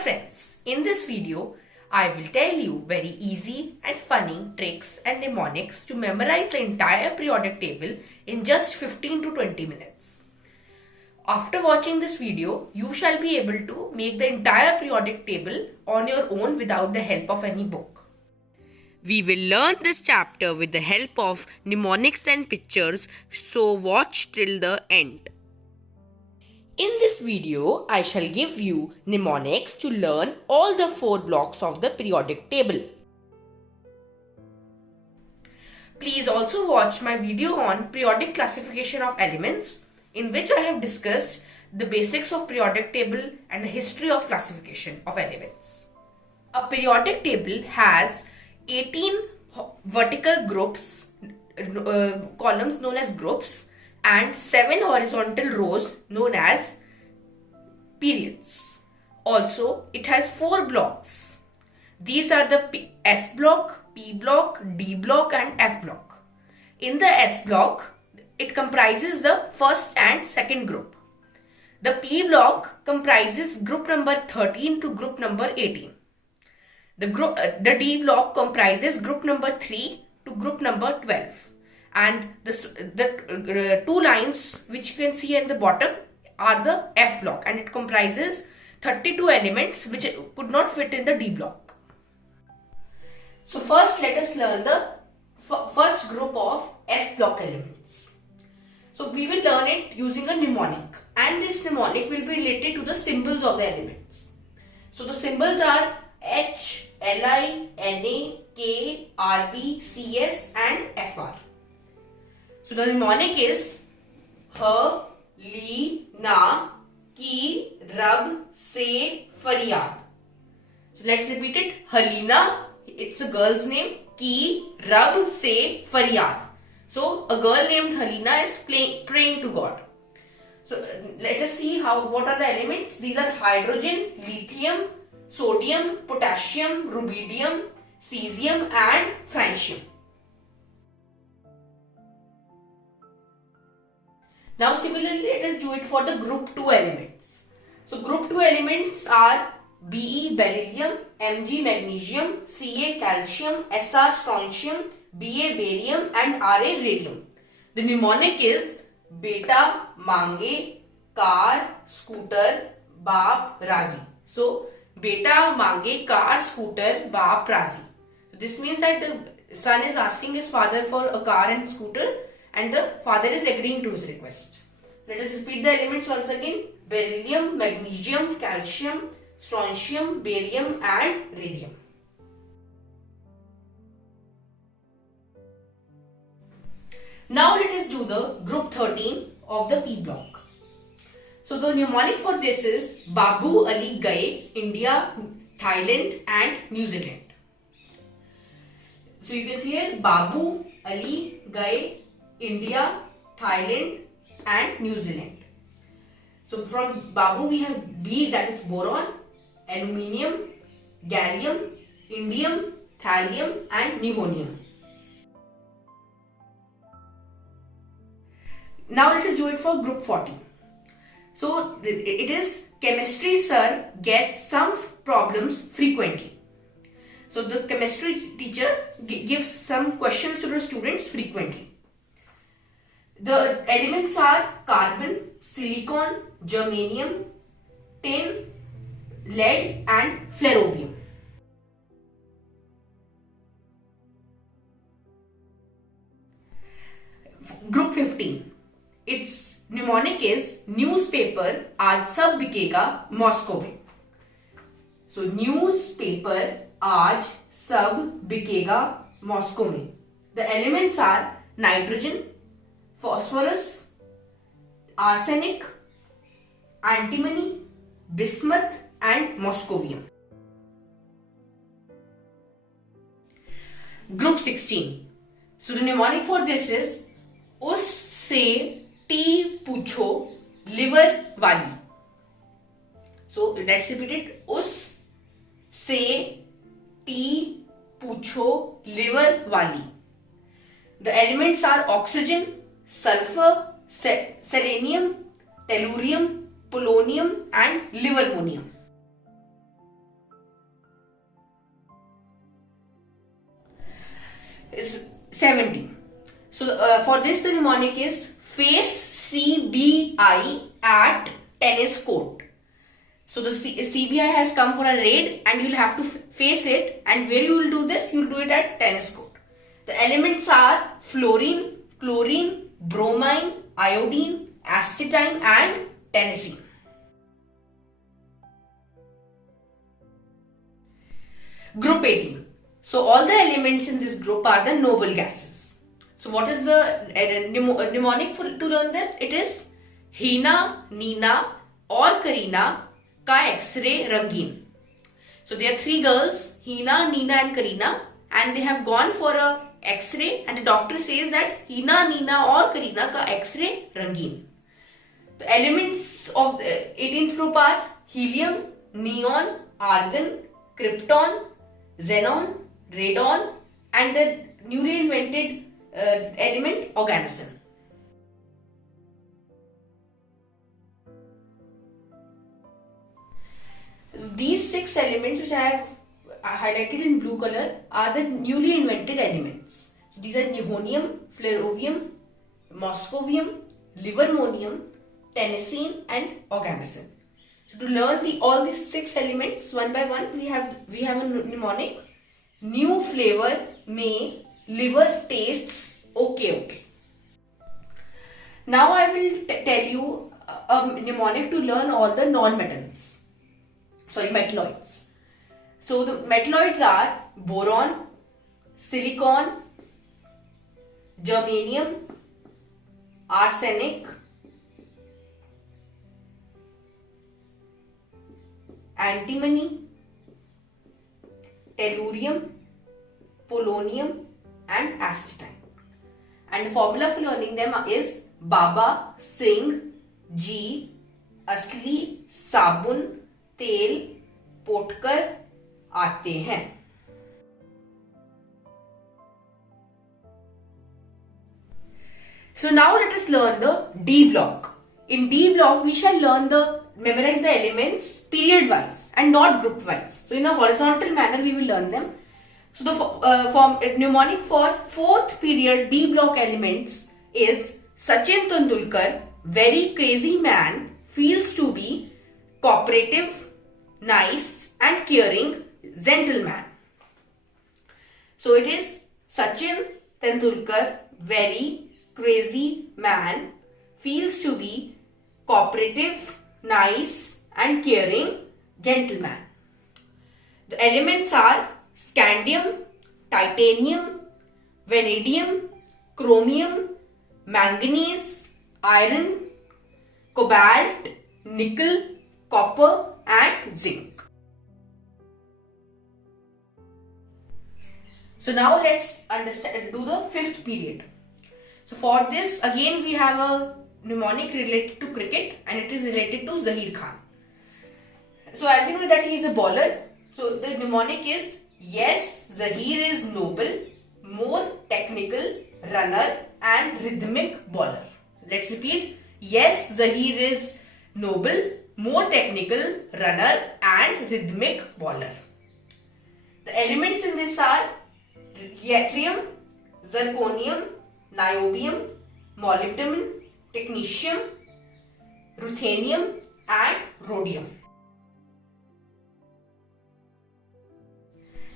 friends, in this video, I will tell you very easy and funny tricks and mnemonics to memorize the entire periodic table in just 15 to 20 minutes. After watching this video, you shall be able to make the entire periodic table on your own without the help of any book. We will learn this chapter with the help of mnemonics and pictures, so watch till the end. In this video, I shall give you mnemonics to learn all the 4 blocks of the periodic table. Please also watch my video on periodic classification of elements, in which I have discussed the basics of periodic table and the history of classification of elements. A periodic table has 18 vertical groups, columns known as groups, and 7 horizontal rows known as periods. Also, it has 4 blocks. These are the S block, P block, D block and F block. In the S block, it comprises the first and second group. The P block comprises group number 13 to group number 18. The D block comprises group number 3 to group number 12. And the 2 lines which you can see at the bottom are the F block, and it comprises 32 elements which could not fit in the D block. So first let us learn the first group of S block elements. So we will learn it using a mnemonic, and this mnemonic will be related to the symbols of the elements. So the symbols are H, Li, Na, K, Rb, Cs and Fr. So the mnemonic is H, Li, Na, Ki, Rab, Se, Faryad. So let's repeat it. Halina, it's a girl's name. Ki, Rab, Se, Faryad. So a girl named Halina is praying to God. So let us see what are the elements. These are hydrogen, lithium, sodium, potassium, rubidium, cesium and francium. Now similarly, let us do it for the group 2 elements. So group 2 elements are Be beryllium, Mg magnesium, Ca calcium, Sr strontium, Ba barium and Ra radium. The mnemonic is beta, mange, car, scooter, baap, razi. So beta, mange, car, scooter, baap, razi. So this means that the son is asking his father for a car and scooter, and the father is agreeing to his request. Let us repeat the elements once again. Beryllium, magnesium, calcium, strontium, barium and radium. Now let us do the group 13 of the P block. So the mnemonic for this is Babu Ali Gaye, India, Thailand and New Zealand. So you can see here Babu Ali Gaye, India, Thailand and New Zealand. So from Babu we have B, that is boron, aluminium, gallium, indium, thallium and pneumonium. Now let us do it for group 40. So it is chemistry sir gets some problems frequently. So the chemistry teacher gives some questions to the students frequently. The elements are carbon, silicon, germanium, tin, lead and flerovium. Group 15. Its mnemonic is newspaper आज सब बिकेगा Moscow में. So newspaper आज सब बिकेगा Moscow में. The elements are nitrogen, phosphorus, arsenic, antimony, bismuth and moscovium. Group 16. So the mnemonic for this is उससे T पूछो लिवर वाली. So let's repeat it. उससे टी पूछो लिवर वाली. The elements are oxygen, sulfur, selenium, tellurium, polonium and livermonium. 70. So for this the mnemonic is face CBI at tennis court. So the CBI has come for a raid and you'll have to face it, and where you will do this? You'll do it at tennis court. The elements are fluorine, chlorine, bromine, iodine, astatine and tennessine. Group 18. So all the elements in this group are the noble gases. So what is the mnemonic to learn that? It is Hina, Nina or Karina ka X-ray rangeen. So there are three girls, Hina, Nina and Karina, and they have gone for a X-ray, and the doctor says that Hina, Nina or Karina ka X-ray rangeen. The elements of the 18th group are helium, neon, argon, krypton, xenon, radon and the newly invented element organosine. These 6 elements which I have highlighted in blue color are the newly invented elements. So these are nihonium, flerovium, moscovium, livermonium, tennessine and organosine. To learn all these 6 elements one by one, we have a mnemonic. New flavor may liver tastes okay. Now I will tell you a mnemonic to learn all the non-metals. Metalloids. So the metalloids are boron, silicon, germanium, arsenic, antimony, tellurium, polonium and astatine. And the formula for learning them is Baba Singh Ji असली साबुन तेल पोटकर आते हैं. So now let us learn the D block. In D block we shall memorize the elements period wise and not group wise. So in a horizontal manner we will learn them. So the mnemonic for 4th period D block elements is Sachin Tendulkar, very crazy man, feels to be cooperative, nice and caring gentleman. So it is Sachin Tendulkar, very crazy man, feels to be cooperative, nice and caring gentleman. The elements are scandium, titanium, vanadium, chromium, manganese, iron, cobalt, nickel, copper and zinc. So now let's do the 5th period. So for this again we have a mnemonic related to cricket and it is related to Zaheer Khan. So as you know that he is a bowler, so the mnemonic is yes, Zaheer is noble, more technical, runner and rhythmic bowler. Let's repeat. Yes, Zaheer is noble, more technical, runner and rhythmic bowler. The elements in this are yttrium, zirconium, niobium, molybdenum, technetium, ruthenium and rhodium.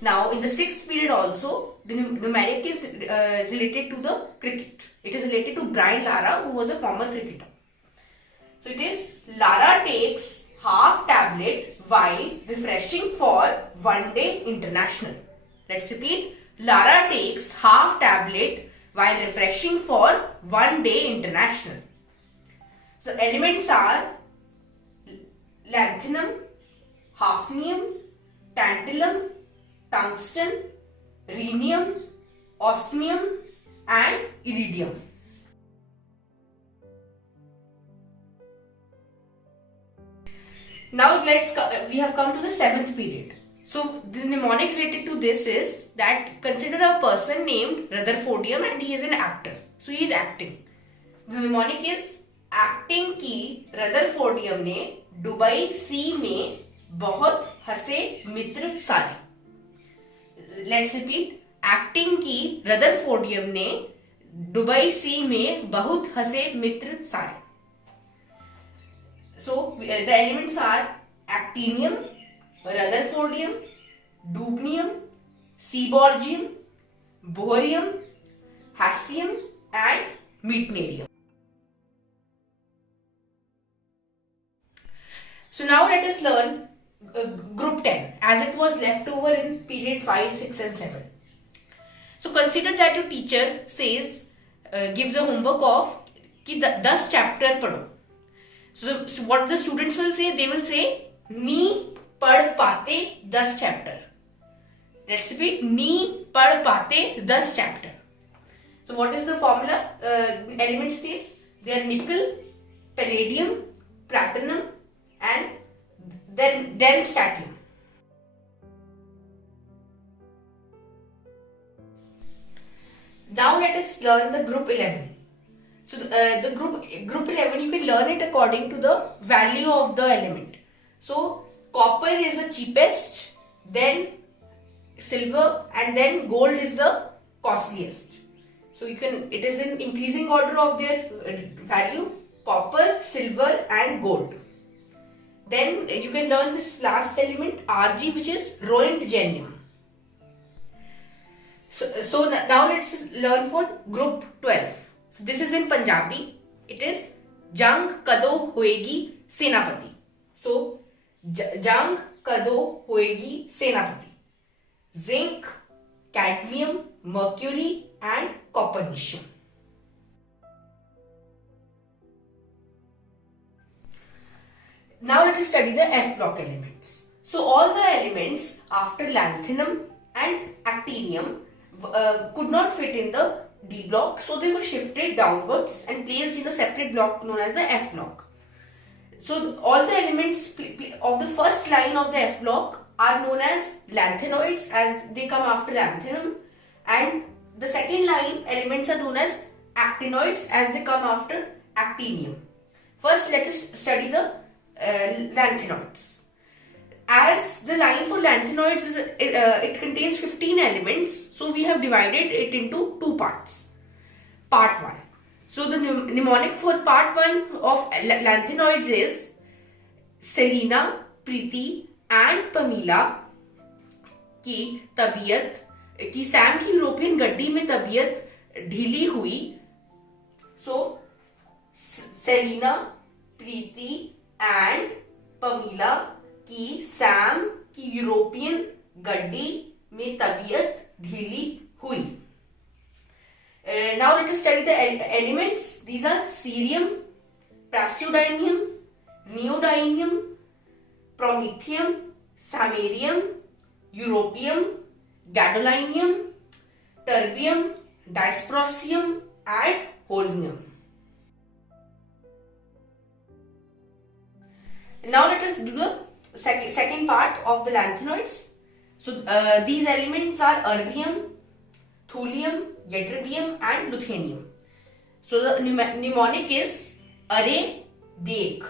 Now in the 6th period also the numeric is related to the cricket. It is related to Brian Lara, who was a former cricketer. So it is Lara takes half tablet while refreshing for one-day international. Let's repeat. Lara takes half tablet while refreshing for one-day international. The elements are lanthanum, hafnium, tantalum, tungsten, rhenium, osmium and iridium. Now we have come to the 7th period. So the mnemonic related to this is that consider a person named Rutherfordium and he is an actor. So he is acting. The mnemonic is acting की Rutherfordium ने Dubai सी में बहुत हंसे मित्र सारे. Let's repeat. Acting की rutherfordium ने Dubai सी में बहुत हंसे मित्र सारे. So the elements are actinium, rutherfordium, dubnium, seaborgium, bohrium, hassium and meitnerium. So now let us learn group 10 as it was left over in period 5, 6 and 7. So consider that your teacher says gives a homework of कि 10 chapter पढ़ो. So what the students will say, they will say नी पढ़ पाते 10 chapter. Let's repeat, नी पढ़ पाते 10 chapter. So what is the formula? Element states they are nickel, palladium, platinum and then statium. Now let us learn the group 11. So the group 11, you can learn it according to the value of the element. So copper is the cheapest, then silver and then gold is the costliest. So you can, it is in increasing order of their value: copper, silver and gold. Then you can learn this last element Rg, which is roentgenium. So now let's learn for group 12. So this is in Punjabi. It is Jang Kado Hoegi Senapati. So Jang Kado Hoegi Senapati. Zinc, cadmium, mercury and copernicium. Now let us study the F block elements. So all the elements after lanthanum and actinium could not fit in the D block, so they were shifted downwards and placed in a separate block known as the F block. So all the elements of the first line of the F block are known as lanthanoids as they come after lanthanum, and the second line elements are known as actinoids as they come after actinium. First let us study the lanthanoids. As the line for lanthanoids is it contains 15 elements, so we have divided it into two parts. Part 1. So the mnemonic for part 1 of lanthanoids is Selina, Preeti and Pamela की तबीयत कि Sam की European गड्डी में तबीयत ढीली हुई. So Selina, Preeti and Pamela कि सैम की यूरोपियन गड्डी में तबीयत ढीली हुई. Now let us study the elements. These are cerium, praseodymium, neodymium, promethium, samarium, europium, gadolinium, terbium, dysprosium and holmium. Now let us do the second part of the lanthanoids. So these elements are erbium, thulium, ytterbium and ruthenium. So the mnemonic is अरे देख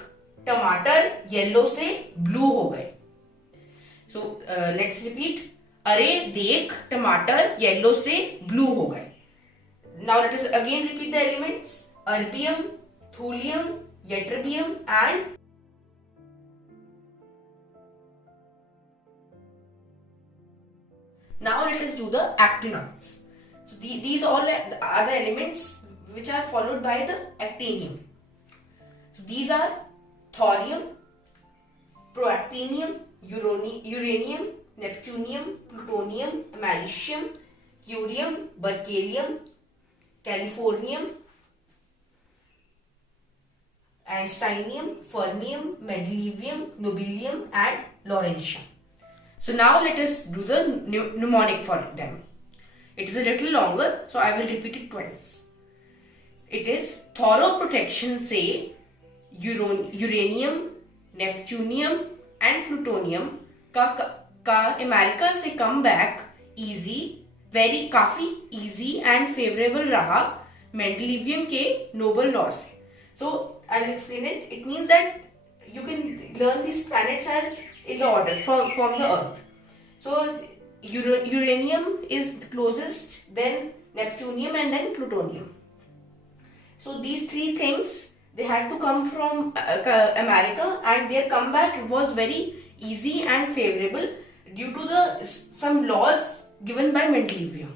टमाटर yellow से blue हो गए. So let's repeat, अरे देख टमाटर yellow से ब्लू हो गए. Now let us again repeat the elements: erbium, thulium, ytterbium and now let us do the actinoids. So these all are the elements which are followed by the actinium. So these are thorium, proactinium, uranium, neptunium, plutonium, americium, curium, berkelium, californium, einsteinium, fermium, mendelevium, nobelium and lawrencium. So now let us do the mnemonic for them. It is a little longer, so I will repeat it twice. It is thorough protection से uranium, neptunium and plutonium का America से come back easy, very काफी easy and favourable रहा मेंडलीवियम के Nobel law से. So I'll explain it. It means that you can learn these planets as in the order from the Earth. So uranium is the closest, then neptunium, and then plutonium. So these three things, they had to come from America, and their comeback was very easy and favorable due to some laws given by Mendeleev.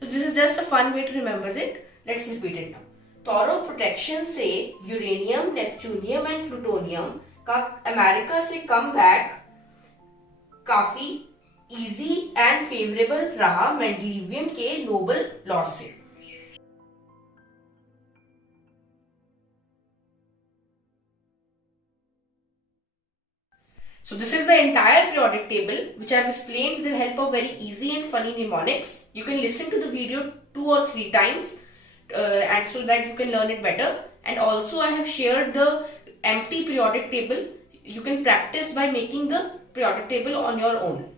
So this is just a fun way to remember it. Let's repeat it now. Thorough protection से uranium, neptunium and plutonium का America से come back काफी easy and favourable रहा मेंडलीवियन के Nobel law से. So this is the entire periodic table which I have explained with the help of very easy and funny mnemonics. You can listen to the video 2 or 3 times and so that you can learn it better. And also I have shared the empty periodic table. You can practice by making the periodic table on your own.